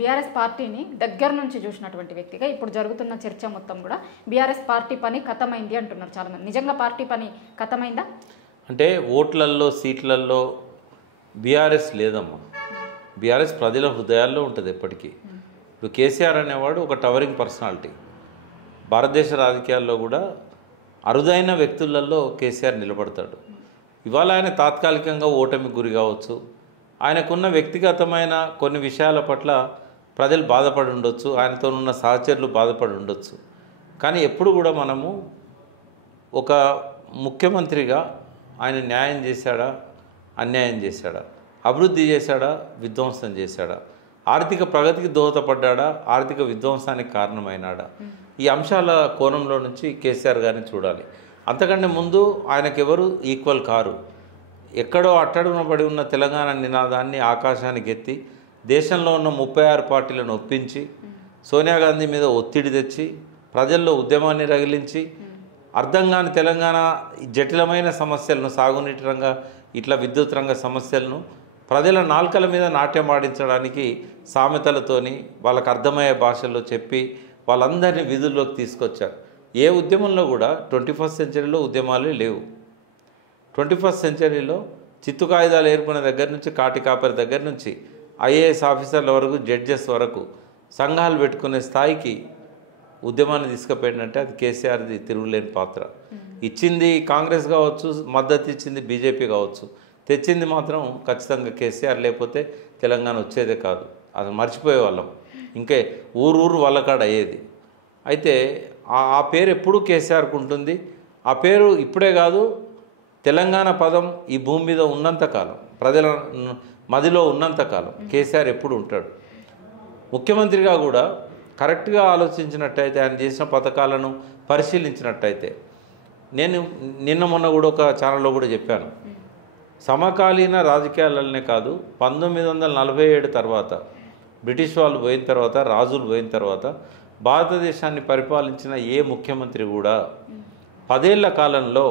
BRS పార్టీని దగ్గర నుంచి చూసినటువంటి వ్యక్తిగా ఇప్పుడు జరుగుతున్న చర్చ మొత్తం కూడా బీఆర్ఎస్ పార్టీ పని ఖతమైంది అంటున్నారు చాలామంది. నిజంగా పార్టీ పని ఖతమైందా? అంటే ఓట్లల్లో సీట్లల్లో బీఆర్ఎస్ లేదమ్మా. బీఆర్ఎస్ ప్రజల హృదయాల్లో ఉంటుంది ఎప్పటికీ. ఇప్పుడు కేసీఆర్ అనేవాడు ఒక టవరింగ్ పర్సనాలిటీ. భారతదేశ రాజకీయాల్లో కూడా అరుదైన వ్యక్తులలో కేసీఆర్ నిలబడతాడు. ఇవాళ ఆయన తాత్కాలికంగా ఓటమికి గురి కావచ్చు, ఆయనకున్న వ్యక్తిగతమైన కొన్ని విషయాల పట్ల ప్రజలు బాధపడి ఉండొచ్చు, ఆయనతో ఉన్న సహచరులు బాధపడి ఉండొచ్చు. కానీ ఎప్పుడు కూడా మనము ఒక ముఖ్యమంత్రిగా ఆయన న్యాయం చేశాడా, అన్యాయం చేశాడా, అభివృద్ధి చేశాడా, విధ్వంసం చేశాడా, ఆర్థిక ప్రగతికి దోహదపడ్డాడా, ఆర్థిక విధ్వంసానికి కారణమైనాడా, ఈ అంశాల కోణంలో నుంచి కేసీఆర్ గారిని చూడాలి. అంతకంటే ముందు ఆయనకెవరు ఈక్వల్ కారు. ఎక్కడో అట్టడున పడి ఉన్న తెలంగాణ నినాదాన్ని ఆకాశానికి ఎత్తి దేశంలో ఉన్న 36 పార్టీలను ఒప్పించి సోనియా గాంధీ మీద ఒత్తిడి తెచ్చి ప్రజల్లో ఉద్యమాన్ని రగిలించి అర్థం కాని తెలంగాణ జటిలమైన సమస్యలను, సాగునీటి రంగ ఇట్లా విద్యుత్ రంగ సమస్యలను ప్రజల నాల్కల మీద నాట్యం ఆడించడానికి సామెతలతోని వాళ్ళకు అర్థమయ్యే భాషల్లో చెప్పి వాళ్ళందరినీ విధుల్లోకి తీసుకొచ్చారు. ఏ ఉద్యమంలో కూడా 21st సెంచరీలో ఉద్యమాలే లేవు. 21st సెంచరీలో చిత్తు కాగితాలు ఏర్పడిన దగ్గర నుంచి, కాటి కాపరి దగ్గర నుంచి, ఐఏఎస్ ఆఫీసర్ల వరకు, జడ్జెస్ వరకు సంఘాలు పెట్టుకునే స్థాయికి ఉద్యమాన్ని తీసుకుపోయిందంటే అది కేసీఆర్ది తిరుగులేని పాత్ర. ఇచ్చింది కాంగ్రెస్ కావచ్చు, మద్దతు ఇచ్చింది బీజేపీ కావచ్చు, తెచ్చింది మాత్రం ఖచ్చితంగా కేసీఆర్. లేకపోతే తెలంగాణ వచ్చేదే కాదు. అది మర్చిపోయేవాళ్ళం. ఇంకే ఊరు వాళ్ళకాడ అయ్యేది. అయితే ఆ పేరు ఎప్పుడూ కేసీఆర్కు ఉంటుంది. ఆ పేరు ఇప్పుడే కాదు, తెలంగాణ పదం ఈ భూమి మీద ఉన్నంతకాలం, ప్రజల మదిలో ఉన్నంతకాలం కేసీఆర్ ఎప్పుడు ఉంటాడు. ముఖ్యమంత్రిగా కూడా కరెక్ట్గా ఆలోచించినట్టయితే, ఆయన చేసిన పథకాలను పరిశీలించినట్టయితే, నేను నిన్న మొన్న కూడా ఒక ఛానల్లో కూడా చెప్పాను, సమకాలీన రాజకీయాలనే కాదు 1947 తర్వాత బ్రిటిష్ వాళ్ళు పోయిన తర్వాత, రాజులు పోయిన తర్వాత భారతదేశాన్ని పరిపాలించిన ఏ ముఖ్యమంత్రి కూడా 10 ఏళ్ల కాలంలో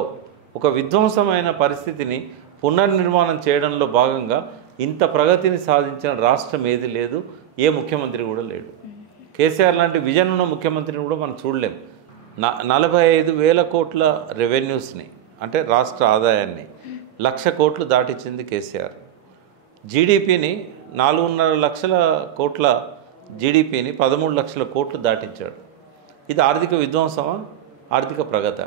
ఒక విధ్వంసమైన పరిస్థితిని పునర్నిర్మాణం చేయడంలో భాగంగా ఇంత ప్రగతిని సాధించిన రాష్ట్రం ఏది లేదు, ఏ ముఖ్యమంత్రి కూడా లేడు. కేసీఆర్ లాంటి విజన్ ఉన్న ముఖ్యమంత్రిని కూడా మనం చూడలేం. 45,000 కోట్ల రెవెన్యూస్ని, అంటే రాష్ట్ర ఆదాయాన్ని 1,00,000 కోట్లు దాటించింది కేసీఆర్. జీడిపిని 4.5 లక్షల కోట్ల జీడిపిని 13 లక్షల కోట్లు దాటించాడు. ఇది ఆర్థిక విధ్వంసమా, ఆర్థిక ప్రగతి?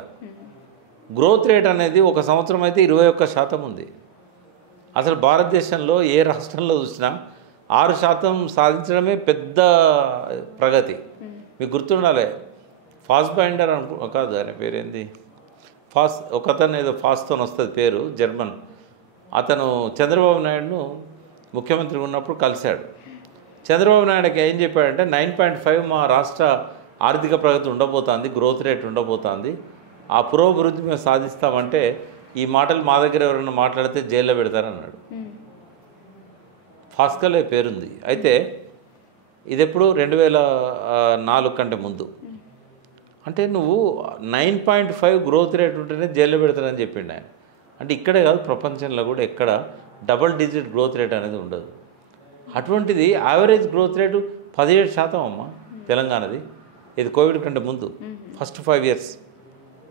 గ్రోత్ రేట్ అనేది ఒక సంవత్సరం అయితే 21% ఉంది. అసలు భారతదేశంలో ఏ రాష్ట్రంలో చూసినా 6% సాధించడమే పెద్ద ప్రగతి. మీకు గుర్తుండాలి, ఫాస్బైండర్ కాదు, ఆయన పేరేంది, ఒకతను ఏదో ఫాస్తో వస్తుంది పేరు, జర్మన్. అతను చంద్రబాబు నాయుడును ముఖ్యమంత్రి ఉన్నప్పుడు కలిశాడు. చంద్రబాబు నాయుడుకి ఏం చెప్పాడంటే 9.5 మా రాష్ట్ర ఆర్థిక ప్రగతి ఉండబోతుంది, గ్రోత్ రేట్ ఉండబోతుంది, ఆ పురోభివృద్ధి మేము సాధిస్తామంటే ఈ మాటలు మా దగ్గర ఎవరైనా మాట్లాడితే జైల్లో పెడతారన్నాడు. ఫాస్కలే పేరుంది. అయితే ఇది ఎప్పుడు 2004 కంటే ముందు. అంటే నువ్వు 9.5 గ్రోత్ రేట్ ఉంటేనే జైల్లో పెడతారని చెప్పిండు ఆయన. అంటే ఇక్కడే కాదు, ప్రపంచంలో కూడా ఎక్కడ డబల్ డిజిట్ గ్రోత్ రేట్ అనేది ఉండదు. అటువంటిది యావరేజ్ గ్రోత్ రేటు 17% అమ్మ తెలంగాణది. ఇది కోవిడ్ కంటే ముందు ఫస్ట్ 5 ఇయర్స్.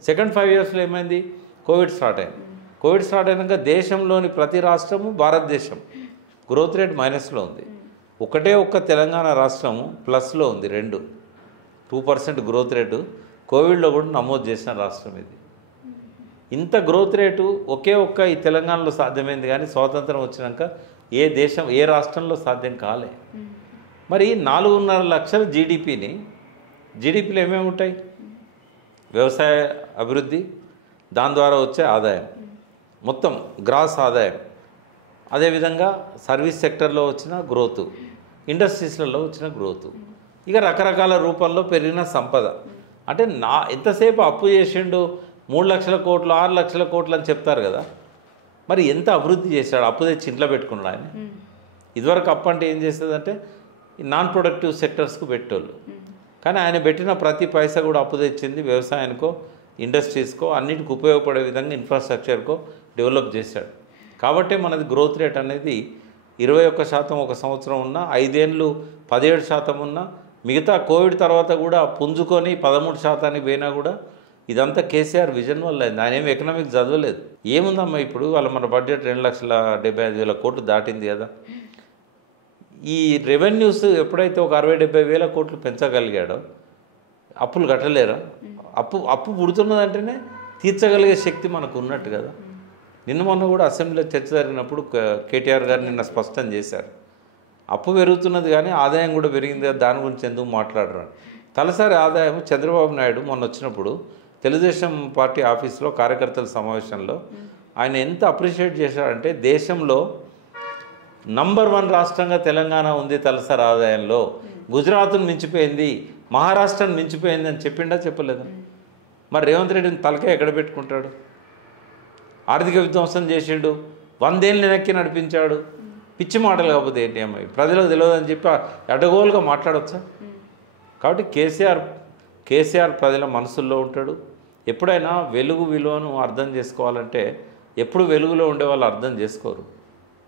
సెకండ్ 5 ఇయర్స్లో ఏమైంది, కోవిడ్ స్టార్ట్ అయింది. కోవిడ్ స్టార్ట్ అయినాక దేశంలోని ప్రతి రాష్ట్రము, భారతదేశం గ్రోత్ రేట్ మైనస్లో ఉంది. ఒక్క తెలంగాణ రాష్ట్రము ప్లస్లో ఉంది, 2% గ్రోత్ రేటు కోవిడ్లో కూడా నమోదు చేసిన రాష్ట్రం ఇది. ఇంత గ్రోత్ రేటు ఒక్క ఈ తెలంగాణలో సాధ్యమైంది, కానీ స్వాతంత్రం వచ్చినాక ఏ దేశం, ఏ రాష్ట్రంలో సాధ్యం కాలే. మరి 4.5 లక్షల జీడిపిలో ఏమేమి ఉంటాయి? వ్యవసాయ అభివృద్ధి, దాని ద్వారా వచ్చే ఆదాయం, మొత్తం గ్రాస్ ఆదాయం, అదేవిధంగా సర్వీస్ సెక్టర్లో వచ్చిన గ్రోతు, ఇండస్ట్రీస్లలో వచ్చిన గ్రోతు, ఇక రకరకాల రూపంలో పెరిగిన సంపద. అంటే ఎంతసేపు అప్పు చేసిండు, 3 లక్షల కోట్లు 6 లక్షల కోట్లు అని చెప్తారు కదా, మరి ఎంత అభివృద్ధి చేశాడు? అప్పు తెచ్చి ఇంట్లో పెట్టుకున్నాడు ఆయన. ఇదివరకు అప్పు అంటే ఏం చేస్తుందంటే నాన్ ప్రొడక్టివ్ సెక్టర్స్కు పెట్టేవాళ్ళు, కానీ ఆయన పెట్టిన ప్రతి పైసా కూడా అప్పు తెచ్చింది వ్యవసాయానికో, ఇండస్ట్రీస్కో, అన్నిటికి ఉపయోగపడే విధంగా ఇన్ఫ్రాస్ట్రక్చర్కో డెవలప్ చేశాడు. కాబట్టి మనది గ్రోత్ రేట్ అనేది 21% ఒక సంవత్సరం ఉన్నా, 5 ఏళ్ళు 17% ఉన్నా, మిగతా కోవిడ్ తర్వాత కూడా పుంజుకొని 13% పోయినా కూడా ఇదంతా కేసీఆర్ విజన్ వల్ల అయింది. ఆయన ఏమి ఎకనామిక్స్ చదవలేదు. ఏముందమ్మా ఇప్పుడు వాళ్ళ మన బడ్జెట్ 2,75,000 కోట్లు దాటింది కదా. ఈ రెవెన్యూస్ ఎప్పుడైతే ఒక 60,000-70,000 కోట్లు పెంచగలిగాడో అప్పులు కట్టలేరా? అప్పు పుడుతున్నదంటేనే తీర్చగలిగే శక్తి మనకు ఉన్నట్టు కదా. మొన్న కూడా అసెంబ్లీలో చర్చ జరిగినప్పుడు కేటీఆర్ గారు నిన్న స్పష్టం చేశారు, అప్పు పెరుగుతున్నది కానీ ఆదాయం కూడా పెరిగింది కదా, దాని గురించి ఎందుకు మాట్లాడరు. తలసరి ఆదాయం చంద్రబాబు నాయుడు మొన్న వచ్చినప్పుడు తెలుగుదేశం పార్టీ ఆఫీస్లో కార్యకర్తల సమావేశంలో ఆయన ఎంత అప్రిషియేట్ చేశారంటే, దేశంలో నంబర్ 1 రాష్ట్రంగా తెలంగాణ ఉంది తలసరి ఆదాయంలో, గుజరాత్ను మించిపోయింది, మహారాష్ట్రను మించిపోయింది అని చెప్పిండా చెప్పలేదా? మరి రేవంత్ రెడ్డిని తలకాయ ఎక్కడ పెట్టుకుంటాడు? ఆర్థిక విధ్వంసం చేసిండు, 100 ఏళ్ళు వెనక్కి నడిపించాడు. పిచ్చి మాటలు కాకపోతే ఏంటి అమ్మాయి, ప్రజలకు తెలియదని చెప్పి అడ్డగోలుగా మాట్లాడవచ్చా? కాబట్టి కేసీఆర్ ప్రజల మనసుల్లో ఉంటాడు. ఎప్పుడైనా వెలుగు విలువను అర్థం చేసుకోవాలంటే ఎప్పుడు వెలుగులో ఉండే వాళ్ళు అర్థం చేసుకోరు.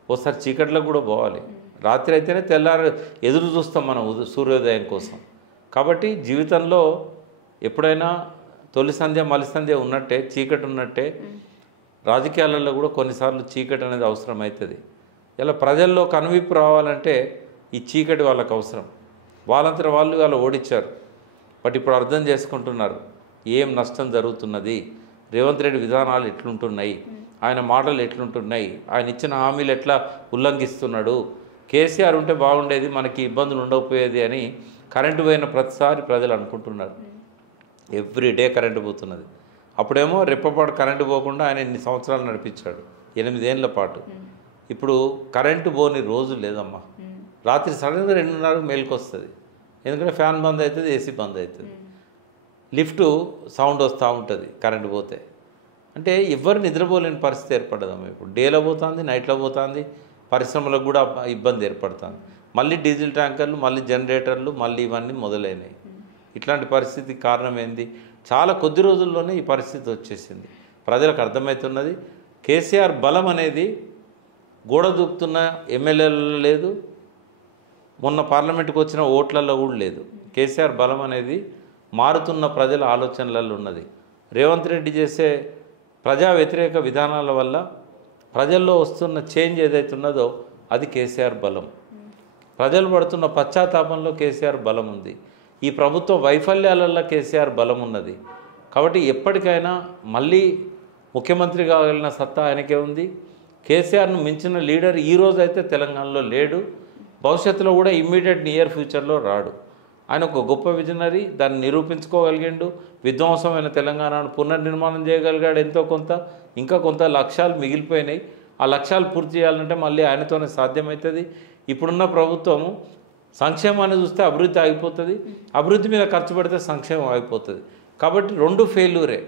ఓసారి చీకట్లకు కూడా పోవాలి. రాత్రి అయితేనే తెల్లారు ఎదురు చూస్తాం మనం సూర్యోదయం కోసం. కాబట్టి జీవితంలో ఎప్పుడైనా తొలి సంధ్య మలి సంధ్య ఉన్నట్టే చీకటి ఉన్నట్టే రాజకీయాలలో కూడా కొన్నిసార్లు చీకటి అనేది అవసరం అవుతుంది. ఇలా ప్రజల్లో కనువిప్పు రావాలంటే ఈ చీకటి వాళ్ళకు అవసరం. వాళ్ళంతా వాళ్ళు వాళ్ళు ఓడించారు. బట్ ఇప్పుడు అర్థం చేసుకుంటున్నారు ఏం నష్టం జరుగుతున్నది, రేవంత్ రెడ్డి విధానాలు ఎట్లుంటున్నాయి, ఆయన మాటలు ఎట్లుంటున్నాయి, ఆయన ఇచ్చిన హామీలు ఎట్లా ఉల్లంఘిస్తున్నాడు. కేసీఆర్ ఉంటే బాగుండేది, మనకి ఇబ్బందులు ఉండకపోయేది అని కరెంటు పోయిన ప్రతిసారి ప్రజలు అనుకుంటున్నారు. ఎవ్రీడే కరెంటు పోతున్నది. అప్పుడేమో రెప్పపాటు కరెంటు పోకుండా ఆయన ఇన్ని సంవత్సరాలు నడిపించాడు, 8 ఏళ్ల పాటు. ఇప్పుడు కరెంటు పోని రోజు లేదమ్మా. రాత్రి సడన్గా 2:30 మేలుకు వస్తుంది. ఎందుకంటే ఫ్యాన్ బంద్ అవుతుంది, ఏసీ బంద్ అవుతుంది, లిఫ్ట్ సౌండ్ వస్తూ ఉంటుంది కరెంటు పోతే. అంటే ఎవరు నిద్రపోలేని పరిస్థితి ఏర్పడదమ్మా. ఇప్పుడు డేలో పోతుంది, నైట్లో పోతుంది, పరిశ్రమలకు కూడా ఇబ్బంది ఏర్పడుతుంది. మళ్ళీ డీజిల్ ట్యాంకర్లు, మళ్ళీ జనరేటర్లు, మళ్ళీ ఇవన్నీ మొదలైనవి. ఇట్లాంటి పరిస్థితికి కారణం ఏంది? చాలా కొద్ది రోజుల్లోనే ఈ పరిస్థితి వచ్చేసింది. ప్రజలకు అర్థమవుతున్నది కేసీఆర్ బలం అనేది గోడ దూకుతున్న ఎమ్మెల్యేలలో లేదు, మొన్న పార్లమెంట్కి వచ్చిన ఓట్లలో కూడా లేదు. కేసీఆర్ బలం అనేది మారుతున్న ప్రజల ఆలోచనలలో ఉన్నది. రేవంత్ రెడ్డి చేసే ప్రజా వ్యతిరేక విధానాల వల్ల ప్రజల్లో వస్తున్న చేంజ్ ఏదైతున్నదో అది కేసీఆర్ బలం. ప్రజలు పడుతున్న పశ్చాత్తాపంలో కేసీఆర్ బలం ఉంది. ఈ ప్రభుత్వ వైఫల్యాలలో కేసీఆర్ బలం ఉన్నది. కాబట్టి ఎప్పటికైనా మళ్ళీ ముఖ్యమంత్రి కాగలిగిన సత్తా ఆయనకే ఉంది. కేసీఆర్ను మించిన లీడర్ ఈరోజు అయితే తెలంగాణలో లేడు, భవిష్యత్తులో కూడా ఇమ్మీడియట్ నియర్ ఫ్యూచర్లో రాడు. ఆయన ఒక గొప్ప విజనరీ, దాన్ని నిరూపించుకోగలిగాడు. విధ్వంసమైన తెలంగాణను పునర్నిర్మాణం చేయగలిగాడు ఎంతో కొంత. ఇంకా కొంత లక్ష్యాలు మిగిలిపోయినాయి. ఆ లక్ష్యాలు పూర్తి చేయాలంటే మళ్ళీ ఆయనతోనే సాధ్యమవుతుంది. ఇప్పుడున్న ప్రభుత్వము సంక్షేమాన్ని చూస్తే అభివృద్ధి ఆగిపోతుంది, అభివృద్ధి మీద ఖర్చు పెడితే సంక్షేమం ఆగిపోతుంది. కాబట్టి 2 ఫెయిల్యూరే.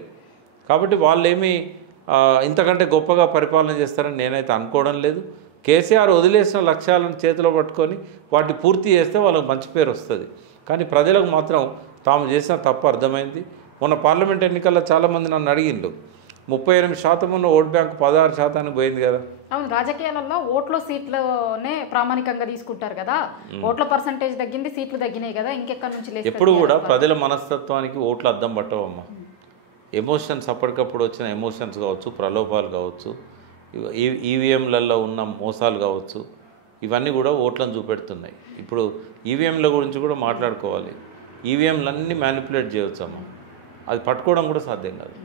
కాబట్టి వాళ్ళేమీ ఇంతకంటే గొప్పగా పరిపాలన చేస్తారని నేనైతే అనుకోవడం లేదు. కేసీఆర్ వదిలేసిన లక్ష్యాలను చేతిలో పట్టుకొని వాటిని పూర్తి చేస్తే వాళ్ళకి మంచి పేరు వస్తుంది. కానీ ప్రజలకు మాత్రం తాము చేసిన తప్పు అర్థమైంది. మొన్న పార్లమెంట్ ఎన్నికల్లో చాలామంది నన్ను అడిగిండు, 38% ఉన్న ఓట్ బ్యాంక్ 16% పోయింది కదా. అవును, రాజకీయాలలో ఓట్ల సీట్లనే ప్రామాణికంగా తీసుకుంటారు కదా. ఓట్ల పర్సంటేజ్ తగ్గింది, సీట్లు తగ్గినాయి కదా, ఇంకెక్కడి నుంచి ఎప్పుడు కూడా ప్రజల మనస్తత్వానికి ఓట్లు అద్దం పట్టవమ్మా. ఎమోషన్స్ అప్పటికప్పుడు వచ్చిన ఎమోషన్స్ కావచ్చు, ప్రలోభాలు కావచ్చు, ఈవీఎంలలో ఉన్న మోసాలు కావచ్చు, ఇవన్నీ కూడా ఓట్లను చూపెడుతున్నాయి. ఇప్పుడు ఈవీఎంల గురించి కూడా మాట్లాడుకోవాలి. ఈవీఎంలన్నీ మ్యానిపులేట్ చేయవచ్చు అమ్మ, అది పట్టుకోవడం కూడా సాధ్యం కాదు.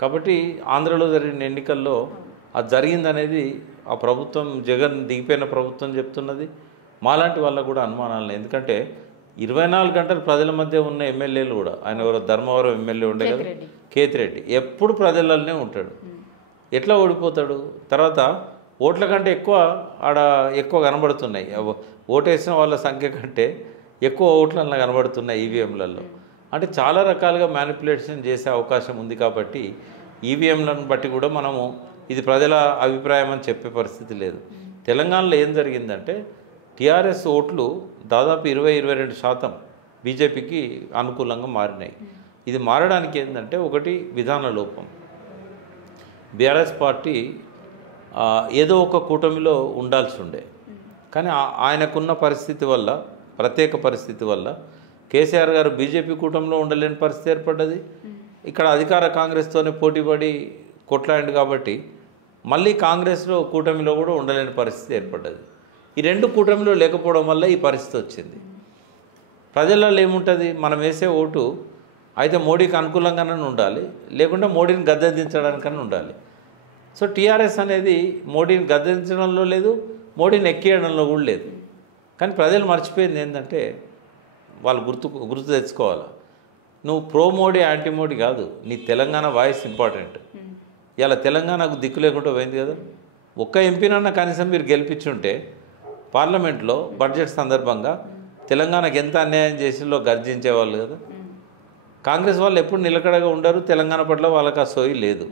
కాబట్టి ఆంధ్రలో జరిగిన ఎన్నికల్లో అది జరిగిందనేది ఆ ప్రభుత్వం, జగన్ దిగిపోయిన ప్రభుత్వం చెప్తున్నది. మాలాంటి వాళ్ళకు కూడా అనుమానాలు. ఎందుకంటే 24 గంటలు ప్రజల మధ్య ఉన్న ఎమ్మెల్యేలు కూడా, ఆయన ఎవరో ధర్మవరం ఎమ్మెల్యే ఉండే కదా కేతిరెడ్డి, ఎప్పుడు ప్రజలనే ఉంటాడు. ఎట్లా ఓడిపోతాడు? తర్వాత ఓట్ల కంటే ఎక్కువ కనబడుతున్నాయి, ఓటేసిన వాళ్ళ సంఖ్య కంటే ఎక్కువ ఓట్లలో కనబడుతున్నాయి ఈవీఎంలలో. అంటే చాలా రకాలుగా మ్యానిపులేషన్ చేసే అవకాశం ఉంది. కాబట్టి ఈవీఎంలను బట్టి కూడా మనము ఇది ప్రజల అభిప్రాయం అని చెప్పే పరిస్థితి లేదు. తెలంగాణలో ఏం జరిగిందంటే టీఆర్ఎస్ ఓట్లు దాదాపు 20-22% బీజేపీకి అనుకూలంగా మారినాయి. ఇది మారడానికి ఏంటంటే ఒకటి విధాన లోపం. బీఆర్ఎస్ పార్టీ ఏదో ఒక కూటమిలో ఉండాల్సి ఉండే, కానీ ఆయనకున్న పరిస్థితి వల్ల, ప్రత్యేక పరిస్థితి వల్ల కేసీఆర్ గారు బీజేపీ కూటమిలో ఉండలేని పరిస్థితి ఏర్పడ్డది. ఇక్కడ అధికార కాంగ్రెస్తోనే పోటీపడి కొట్లాడింది కాబట్టి మళ్ళీ కాంగ్రెస్లో కూటమిలో కూడా ఉండలేని పరిస్థితి ఏర్పడ్డది. ఈ రెండు కూటమిలో లేకపోవడం వల్ల ఈ పరిస్థితి వచ్చింది. ప్రజలలో ఏముంటుంది, మనం వేసే ఓటు అయితే మోడీకి అనుకూలంగానే ఉండాలి, లేకుంటే మోడీని గద్దెదించడానికన్నా ఉండాలి. సో టీఆర్ఎస్ అనేది మోడీని గద్దెదించడంలో లేదు, మోడీని ఎక్కియడంలో కూడా లేదు. కానీ ప్రజలు మర్చిపోయింది ఏంటంటే, వాళ్ళు గుర్తు తెచ్చుకోవాలి, నువ్వు ప్రో మోడీ యాంటీ మోడీ కాదు, నీ తెలంగాణ వాయిస్ ఇంపార్టెంట్. ఇలా తెలంగాణకు దిక్కు లేకుండా పోయింది కదా. ఒక్క ఎంపీనన్నా కనీసం మీరు గెలిపించుంటే పార్లమెంట్లో బడ్జెట్ సందర్భంగా తెలంగాణకు ఎంత అన్యాయం చేసిందో గర్జించేవాళ్ళు కదా. కాంగ్రెస్ వాళ్ళు ఎప్పుడు నిలకడగా ఉండరు, తెలంగాణ పట్ల వాళ్ళకి ఆ సోయి లేదు.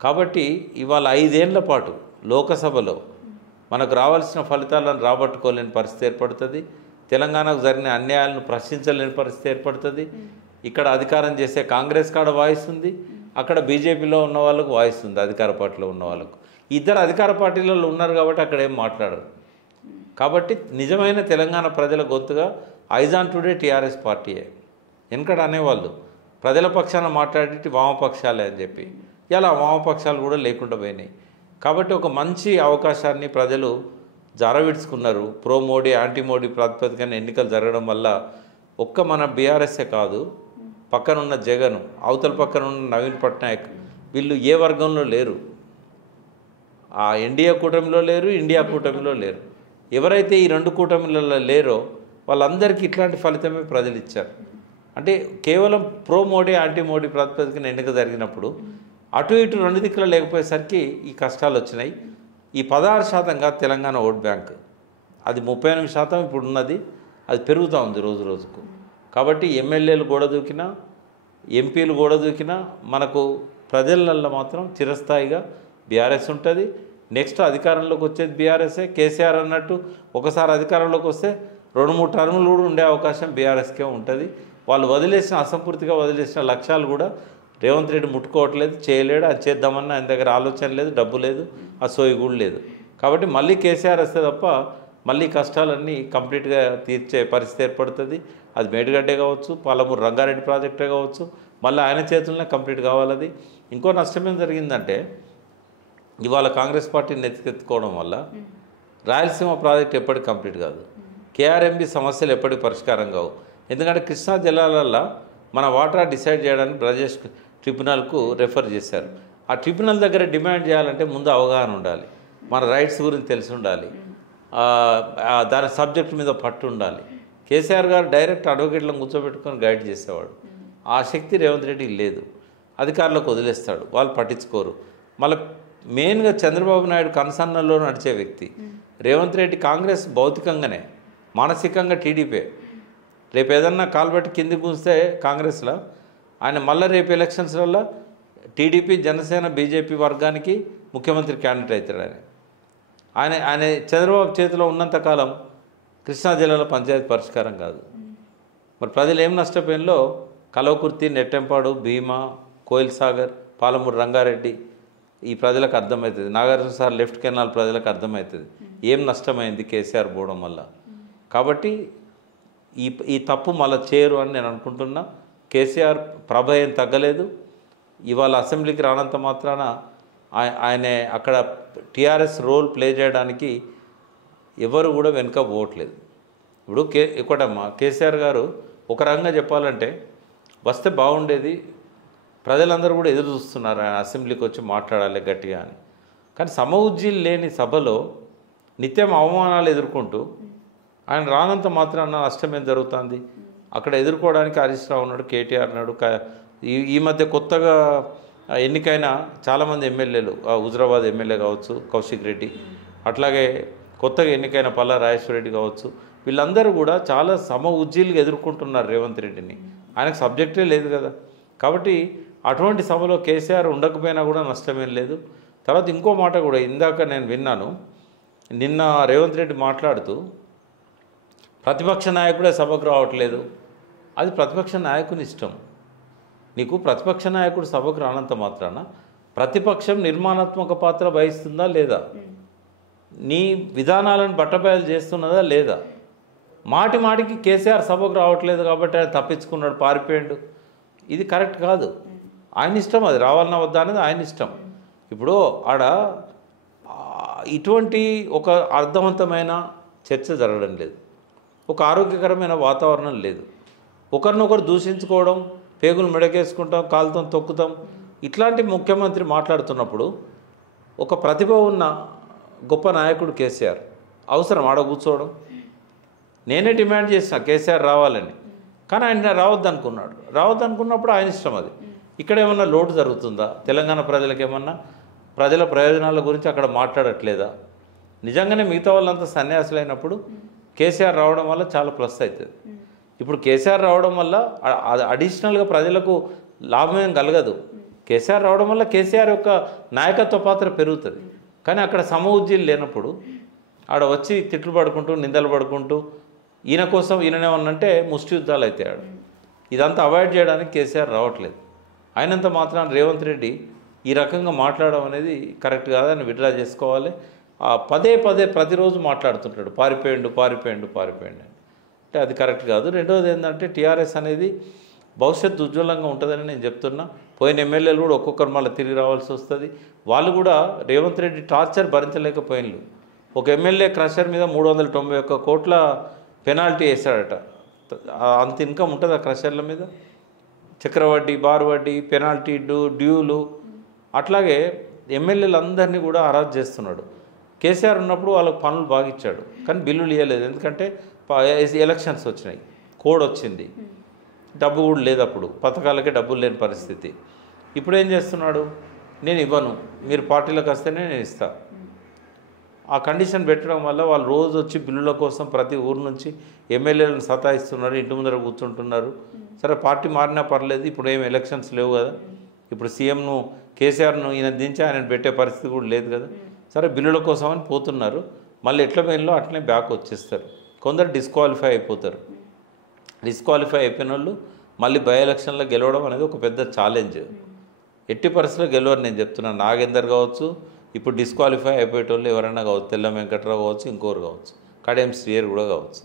కాబట్టి ఇవాళ 5 ఏళ్ల పాటు లోకసభలో మనకు రావాల్సిన ఫలితాలను రాబట్టుకోలేని పరిస్థితి ఏర్పడుతుంది. తెలంగాణకు జరిగిన అన్యాయాలను ప్రశ్నించలేని పరిస్థితి ఏర్పడుతుంది. ఇక్కడ అధికారం చేసే కాంగ్రెస్ కాడ వాయిస్ ఉంది, అక్కడ బీజేపీలో ఉన్న వాళ్ళకు వాయిస్ ఉంది, అధికార పార్టీలో ఉన్న వాళ్ళకు. ఇద్దరు అధికార పార్టీలలో ఉన్నారు కాబట్టి అక్కడ ఏం మాట్లాడరు. కాబట్టి నిజమైన తెలంగాణ ప్రజల గొంతుగా ఐజాన్ టుడే టీఆర్ఎస్ పార్టీయే. వెనకడ అనేవాళ్ళు ప్రజల పక్షాన మాట్లాడేటి వామపక్షాలే అని చెప్పి, ఇలా వామపక్షాలు కూడా లేకుండా పోయినాయి. కాబట్టి ఒక మంచి అవకాశాన్ని ప్రజలు జారవిడ్చుకున్నారు. ప్రో మోడీ యాంటీ మోడీ ప్రాతిపదికన ఎన్నికలు జరగడం వల్ల ఒక్క మన బీఆర్ఎస్ఏ కాదు, పక్కనున్న జగన్, అవతల పక్కనున్న నవీన్ పట్నాయక్, వీళ్ళు ఏ వర్గంలో లేరు. ఆ ఎన్డీఏ కూటమిలో లేరు, ఇండియా కూటమిలో లేరు. ఎవరైతే ఈ రెండు కూటమిలలో లేరో వాళ్ళందరికీ ఇట్లాంటి ఫలితమే ప్రజలు ఇచ్చారు. అంటే కేవలం ప్రో మోడీ యాంటీ మోడీ ప్రాతిపదికన ఎన్నిక జరిగినప్పుడు అటు ఇటు రెండు దిక్కులు లేకపోయేసరికి ఈ కష్టాలు వచ్చినాయి. ఈ 16% కాదు తెలంగాణ ఓట్ బ్యాంక్, అది 38% ఇప్పుడు ఉన్నది, అది పెరుగుతూ ఉంది రోజు రోజుకు. కాబట్టి ఎమ్మెల్యేలు గోడ దూకినా, ఎంపీలు గోడ దూకినా మనకు ప్రజలల్లో మాత్రం చిరస్థాయిగా బీఆర్ఎస్ ఉంటుంది. నెక్స్ట్ అధికారంలోకి వచ్చేది బీఆర్ఎస్ఏ. కేసీఆర్ అన్నట్టు ఒకసారి అధికారంలోకి వస్తే 2-3 టర్ములు కూడా ఉండే అవకాశం బీఆర్ఎస్కే ఉంటుంది. వాళ్ళు వదిలేసిన, అసంపూర్తిగా వదిలేసిన లక్ష్యాలు కూడా రేవంత్ రెడ్డి ముట్టుకోవట్లేదు, చేయలేడు. అది చేద్దామన్నా ఆయన దగ్గర ఆలోచన లేదు, డబ్బు లేదు, ఆ సోయి కూడా లేదు. కాబట్టి మళ్ళీ కేసీఆర్ వస్తే తప్ప మళ్ళీ కష్టాలన్నీ కంప్లీట్గా తీర్చే పరిస్థితి ఏర్పడుతుంది. అది మేడిగడ్డే కావచ్చు, పాలమూరు రంగారెడ్డి ప్రాజెక్టే కావచ్చు, మళ్ళీ ఆయన చేతుల్లోనే కంప్లీట్ కావాలది. ఇంకో నష్టం ఏం జరిగిందంటే, ఇవాళ కాంగ్రెస్ పార్టీని ఎత్తుకెత్తుకోవడం వల్ల రాయలసీమ ప్రాజెక్ట్ ఎప్పటికి కంప్లీట్ కాదు, కేఆర్ఎంబి సమస్యలు ఎప్పటికి పరిష్కారం కావు. ఎందుకంటే కృష్ణా జిల్లాలల్లో మన వాటా డిసైడ్ చేయడానికి బ్రజేష్ ట్రిబ్యునల్కు రెఫర్ చేశారు. ఆ ట్రిబ్యునల్ దగ్గర డిమాండ్ చేయాలంటే ముందు అవగాహన ఉండాలి, మన రైట్స్ గురించి తెలిసి ఉండాలి, దాని సబ్జెక్ట్ మీద పట్టు ఉండాలి. కేసీఆర్ గారు డైరెక్ట్ అడ్వకేట్లను కూర్చోబెట్టుకొని గైడ్ చేసేవాడు. ఆ శక్తి రేవంత్ రెడ్డికి లేదు. అధికారులకు వదిలేస్తాడు, వాళ్ళు పట్టించుకోరు. మళ్ళీ మెయిన్గా చంద్రబాబు నాయుడు కన్సర్న్లో నడిచే వ్యక్తి రేవంత్ రెడ్డి. కాంగ్రెస్ భౌతికంగానే, మానసికంగా టీడీపీ. రేపు ఏదన్నా కాల్బట్టి కిందికి కూస్తే కాంగ్రెస్లో ఆయన మళ్ళీ రేపు ఎలక్షన్స్లలో టీడీపీ, జనసేన, బీజేపీ వర్గానికి ముఖ్యమంత్రి క్యాండిడేట్ అవుతాడు. ఆయన చంద్రబాబు చేతిలో ఉన్నంతకాలం కృష్ణా జిల్లాలో పంచాయతీ పరిష్కారం కాదు. మరి ప్రజలు ఏం నష్టపోయినలో కలవకుర్తి, నెట్టెంపాడు, భీమా, కోయిల్ సాగర్, పాలమూరు రంగారెడ్డి ఈ ప్రజలకు అర్థమవుతుంది. నాగార్జున సార్ లెఫ్ట్ కెనాల్ ప్రజలకు అర్థమవుతుంది ఏం నష్టమైంది కేసీఆర్ పోవడం వల్ల. కాబట్టి ఈ తప్పు మళ్ళీ చేయరు అని నేను అనుకుంటున్నా. కేసీఆర్ ప్రభ ఏం తగ్గలేదు. ఇవాళ అసెంబ్లీకి రానంత మాత్రాన ఆయన అక్కడ టీఆర్ఎస్ రోల్ ప్లే చేయడానికి ఎవరు కూడా వెనుక పోవట్లేదు. ఇప్పుడు ఒకటమ్మా, కేసీఆర్ గారు ఒక రకంగా చెప్పాలంటే వస్తే బాగుండేది, ప్రజలందరూ కూడా ఎదురు చూస్తున్నారు ఆయన అసెంబ్లీకి వచ్చి మాట్లాడాలి గట్టిగా అని. కానీ సమఉజ్జీలు లేని సభలో నిత్యం అవమానాలు ఎదుర్కొంటూ ఆయన రానంత మాత్రాన నష్టం ఏం జరుగుతుంది. అక్కడ ఎదుర్కోవడానికి హరీష్ రావు ఉన్నాడు, కేటీఆర్ ఉన్నాడు. ఈ మధ్య కొత్తగా ఎన్నికైన చాలామంది ఎమ్మెల్యేలు, హుజరాబాద్ ఎమ్మెల్యే కావచ్చు కౌశిక్ రెడ్డి, అట్లాగే కొత్తగా ఎన్నికైన పల్లా రాజేశ్వర రెడ్డి కావచ్చు, వీళ్ళందరూ కూడా చాలా సమఉజ్జీలుగా ఎదుర్కొంటున్నారు రేవంత్ రెడ్డిని. ఆయనకు సబ్జెక్టే లేదు కదా. కాబట్టి అటువంటి సభలో కేసీఆర్ ఉండకపోయినా కూడా నష్టమేం లేదు. తర్వాత ఇంకో మాట కూడా ఇందాక నేను విన్నాను, నిన్న రేవంత్ రెడ్డి మాట్లాడుతూ ప్రతిపక్ష నాయకుడే సభకు రావట్లేదు. అది ప్రతిపక్ష నాయకుని ఇష్టం. నీకు ప్రతిపక్ష నాయకుడు సభకు రానంత మాత్రాన ప్రతిపక్షం నిర్మాణాత్మక పాత్ర వహిస్తుందా లేదా? నీ విధానాలను బట్టబయలు చేస్తున్నదా లేదా? మాటి మాటికి కేసీఆర్ సభకు రావట్లేదు కాబట్టి ఆయన తప్పించుకున్నాడు, పారిపోయాడు. ఇది కరెక్ట్ కాదు. ఆయన ఇష్టం, అది రావాలన్నా వద్దా అనేది ఆయన ఇష్టం. ఇప్పుడు ఆడ ఇటువంటి ఒక అర్థవంతమైన చర్చ జరగడం లేదు, ఒక ఆరోగ్యకరమైన వాతావరణం లేదు. ఒకరినొకరు దూషించుకోవడం, పేగులు మెడకేసుకుంటాం, కాలుతో తొక్కుతాం, ఇట్లాంటి ముఖ్యమంత్రి మాట్లాడుతున్నప్పుడు ఒక ప్రతిభ ఉన్న గొప్ప నాయకుడు కేసీఆర్ అవసరం ఆడ కూర్చోవడం? నేనే డిమాండ్ చేసిన కేసీఆర్ రావాలని, కానీ ఆయన రావద్దనుకున్నాడు. రావద్దనుకున్నప్పుడు ఆయన ఇష్టం అది. ఇక్కడ ఏమన్నా లోటు జరుగుతుందా? తెలంగాణ ప్రజలకు ఏమన్నా ప్రజల ప్రయోజనాల గురించి అక్కడ మాట్లాడట్లేదా? నిజంగానే మిగతా వాళ్ళంతా సన్యాసులైనప్పుడు కేసీఆర్ రావడం వల్ల చాలా ప్లస్ అవుతుంది. ఇప్పుడు కేసీఆర్ రావడం వల్ల అడిషనల్గా ప్రజలకు లాభమేం కలగదు. కేసీఆర్ రావడం వల్ల కేసీఆర్ యొక్క నాయకత్వ పాత్ర పెరుగుతుంది. కానీ అక్కడ సమఉజ్జీలు లేనప్పుడు ఆడ వచ్చి తిట్లు పడుకుంటూ, నిందలు పడుకుంటూ, ఈయన కోసం ఈయననేమన్నంటే ముష్టి యుద్ధాలు అవుతాడు. ఇదంతా అవాయిడ్ చేయడానికి కేసీఆర్ రావట్లేదు. అయినంత మాత్రాన రేవంత్ రెడ్డి ఈ రకంగా మాట్లాడడం అనేది కరెక్ట్ కాదని విడ్రా చేసుకోవాలి. పదే పదే ప్రతిరోజు మాట్లాడుతుంటాడు, పారిపోయిండు పారిపోయిండు పారిపోయిండు అంటే అది కరెక్ట్ కాదు. రెండవది ఏంటంటే టీఆర్ఎస్ అనేది భవిష్యత్తు ఉజ్వలంగా ఉంటుందని నేను చెప్తున్నా. పోయిన ఎమ్మెల్యేలు కూడా ఒక్కొక్కరు మళ్ళీ తిరిగి రావాల్సి వస్తుంది. వాళ్ళు కూడా రేవంత్ రెడ్డి టార్చర్ భరించలేకపోయినలు. ఒక ఎమ్మెల్యే క్రషర్ మీద 391 కోట్ల పెనాల్టీ వేశాడట. అంత ఇన్కమ్ ఉంటుంది ఆ క్రషర్ల మీద. చక్రవడ్డీ, బార్ వడ్డీ, పెనాల్టీ, డ్యూలు, అట్లాగే ఎమ్మెల్యేలందరినీ కూడా హరాజ్ చేస్తున్నాడు. కేసీఆర్ ఉన్నప్పుడు వాళ్ళకు పనులు బాగా ఇచ్చాడు, కానీ బిల్లులు ఇవ్వలేదు. ఎందుకంటే ఎలక్షన్స్ వచ్చినాయి, కోడ్ వచ్చింది, డబ్బు కూడా లేదు. అప్పుడు పథకాలకే డబ్బులు లేని పరిస్థితి. ఇప్పుడు ఏం చేస్తున్నాడు? నేను ఇవ్వను, మీరు పార్టీలకు వస్తేనే నేను ఇస్తాను. ఆ కండిషన్ పెట్టడం వల్ల వాళ్ళు రోజు వచ్చి బిల్లుల కోసం ప్రతి ఊరు నుంచి ఎమ్మెల్యేలను సతాయిస్తున్నారు, ఇంటి ముందర కూర్చుంటున్నారు. సరే పార్టీ మారినా పర్లేదు, ఇప్పుడు ఏం ఎలక్షన్స్ లేవు కదా. ఇప్పుడు సీఎంను కేసీఆర్ను ఈయన దించి ఆయన పెట్టే పరిస్థితి కూడా లేదు కదా. సరే బిల్లుల కోసం అని పోతున్నారు, మళ్ళీ ఎట్ల పోయినలో అట్లనే బ్యాక్ వచ్చేస్తారు. కొందరు డిస్క్వాలిఫై అయిపోతారు. డిస్క్వాలిఫై అయిపోయిన వాళ్ళు మళ్ళీ బై ఎలక్షన్లో గెలవడం అనేది ఒక పెద్ద ఛాలెంజ్. ఎట్టి పరిస్థితుల్లో గెలవరు నేను చెప్తున్నాను. నాగేందర్ కావచ్చు, ఇప్పుడు డిస్క్వాలిఫై అయిపోయేటోళ్ళు ఎవరైనా కావచ్చు, తెల్ల వెంకట్రావు కావచ్చు, ఇంకోరు కావచ్చు, కడియం శ్రీయర్ కూడా కావచ్చు.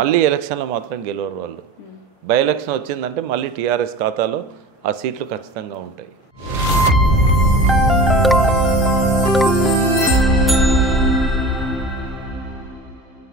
మళ్ళీ ఎలక్షన్లో మాత్రం గెలవరు వాళ్ళు. బై ఎలక్షన్ వచ్చిందంటే మళ్ళీ టీఆర్ఎస్ ఖాతాలో ఆ సీట్లు ఖచ్చితంగా ఉంటాయి.